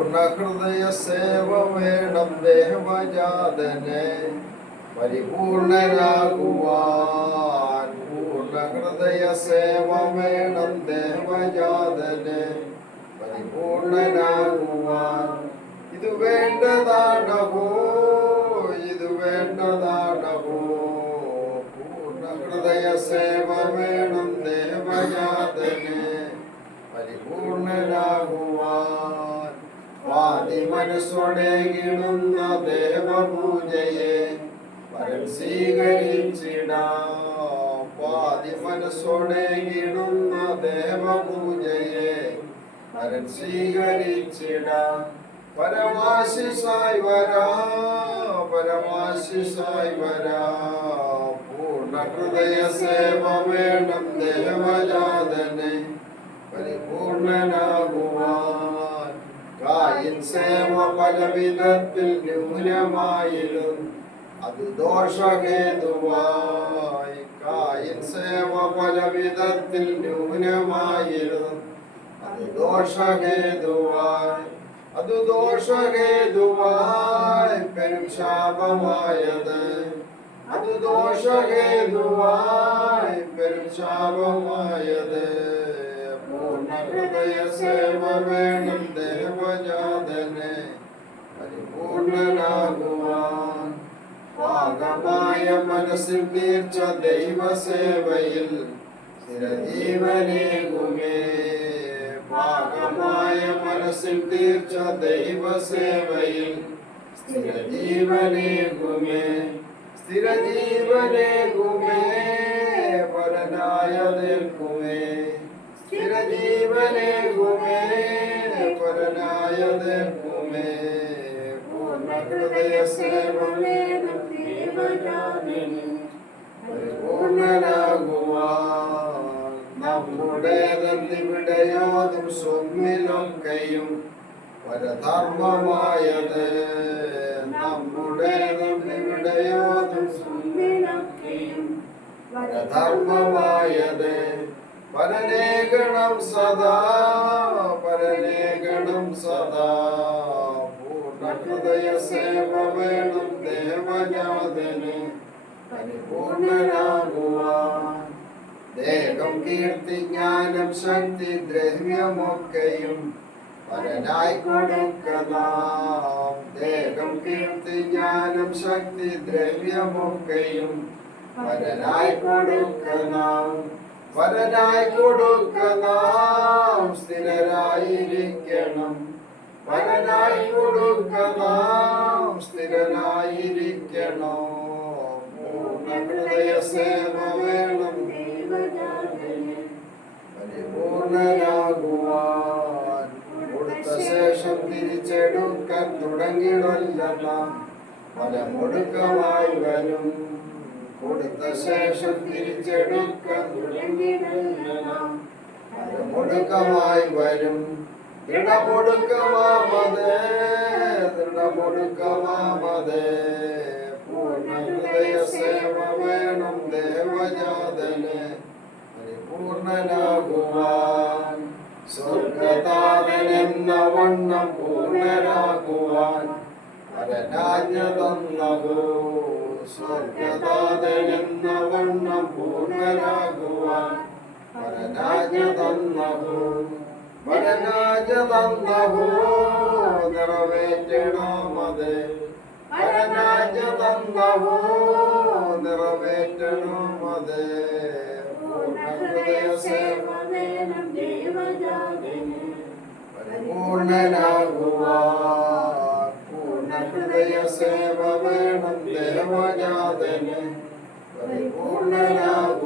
പൂർണ്ണ ഹൃദയ സേവ വേണം ദേവജാതനെ പരിപൂർണനാകുവാൻ. പൂർണ്ണ ഹൃദയ സേവ വേണം ദേവജാതനെ പരിപൂർണനാകുവാൻ. ഇത് വേണ്ടതാണഹോ, ഇത് വേണ്ടതാണഹോ. പൂർണ്ണ ഹൃദയ സേവ വേണം ദേവജാതനെ പരിപൂർണനാകുവാൻ. വാദി മനസ്സോടെ കിടുന്ന ദേവപൂജയെ വരൻ സ്വീകരിച്ചിടാം. വാദി മനസ്സോടെ കിടുന്ന ദേവപൂജയെ വരൻ സ്വീകരിച്ചിടാം. പരമാശിസായി വരാം, പരമാശിസായി വരാം. പൂർണ്ണ ഹൃദയ സേവ വേണം ദേവജാതനെ പരിപൂർണനാകുവാൻ. കായിൻ സേവ പല വിധത്തിൽ ന്യൂനമായിരും അത് ദോഷഹേതുവായി. കായിൻ സേവ പല വിധത്തിൽ ന്യൂനമായിരും അത് ദോഷഹേതുവായി. അത് ദോഷഹേതുവായി പെരും ശാപമായത്. അത് ദോഷഹേതുവായി പെരും ശാപമായത്. പൂർണ്ണ ഹൃദയ സേവ വേണം ദേവജാതനെ പരിപൂർണനാകുവാൻ. പാകമായ മനസ്സിൽ തീർച്ച ദൈവസേവയിൽ സ്ഥിരജീവനേകുമേ. പാകമായ മനസ്സിൽ തീർച്ച ദൈവസേവയിൽ സ്ഥിരജീവനേകുമേ. സ്ഥിരജീവനേകുമേ പരനായ നിൽക്കുമേ. സ്ഥിരജീവനേകുമേ പരനായ നിൽക്കുമേ. പൂർണ്ണ ഹൃദയ സേവ പരിപൂർണനാകുവാൻ. നമ്മുടേതെന്നിവിടെയോതും സ്വമ്മിലൊക്കെയും പരധർമ്മമായത്. നമ്മുടേതെന്നിവിടെയോതും സ്വമ്മിലൊക്കെയും പരധർമ്മമായത്. പരനേകണം സദാ, പരനേകണം സദാ. പൂർണ്ണ ഹൃദയ സേവ വേണം ദേവജാതനെ പരിപൂർണനാകുവാൻ. ദേഹം കീർത്തി ജ്ഞാനം ശക്തി ദ്രവ്യമൊക്കെയും പരനായി കൊടുക്കലാം. ദേഹം കീർത്തി ജ്ഞാനം ശക്തി ദ്രവ്യമൊക്കെയും പരനായി കൊടുക്കണം. പരനായി കൊടുക്കണം സ്ഥിരരായിരിക്കണം. പരനായി കൊടുക്കണം സ്ഥിരരായിരിക്കണം. പൂർണ്ണ ഹൃദയ സേവ വേണം പരിപൂർണനാകുവാൻ. കൊടുത്ത ശേഷം തിരിച്ചെടുക്കാൻ തുടങ്ങിയിടല്ലാം ഫലമൊടുക്കമായി വരും. കൊടുത്ത ശേഷം തിരിച്ചെടുക്കാൻ തുടങ്ങിയിടല്ലാം ഫലമൊടുക്കമായി വരും. ദൃഢമൊടുക്കമാമതേ, ദൃഢമൊടുക്കമാമതേ. പൂർണ്ണ ഹൃദയ സേവ വേണം ദേവജാതനെ പരിപൂർണനാകുവാൻ. സ്വർഗതാതനെന്ന വണ്ണം പൂർണ്ണനാകുവാൻ പരനാജ്ഞ തന്നകോ. സ്വർഗതാതനെന്ന വണ്ണം പൂർണ്ണനാകുവാൻ പരനാജ്ഞ തന്നകോ. പരനാജ്ഞ തന്നകോ നിറവേറ്റണമത്. പരനാജ്ഞ തന്നകോ നിറവേറ്റണമത്. പൂർണ്ണ ഹൃദയ സേവ പരിപൂർണനാകുവാൻ. പൂർണ്ണ ഹൃദയ സേവ വേണം ദേവജാതനെ പരിപൂർണനാകുവാൻ.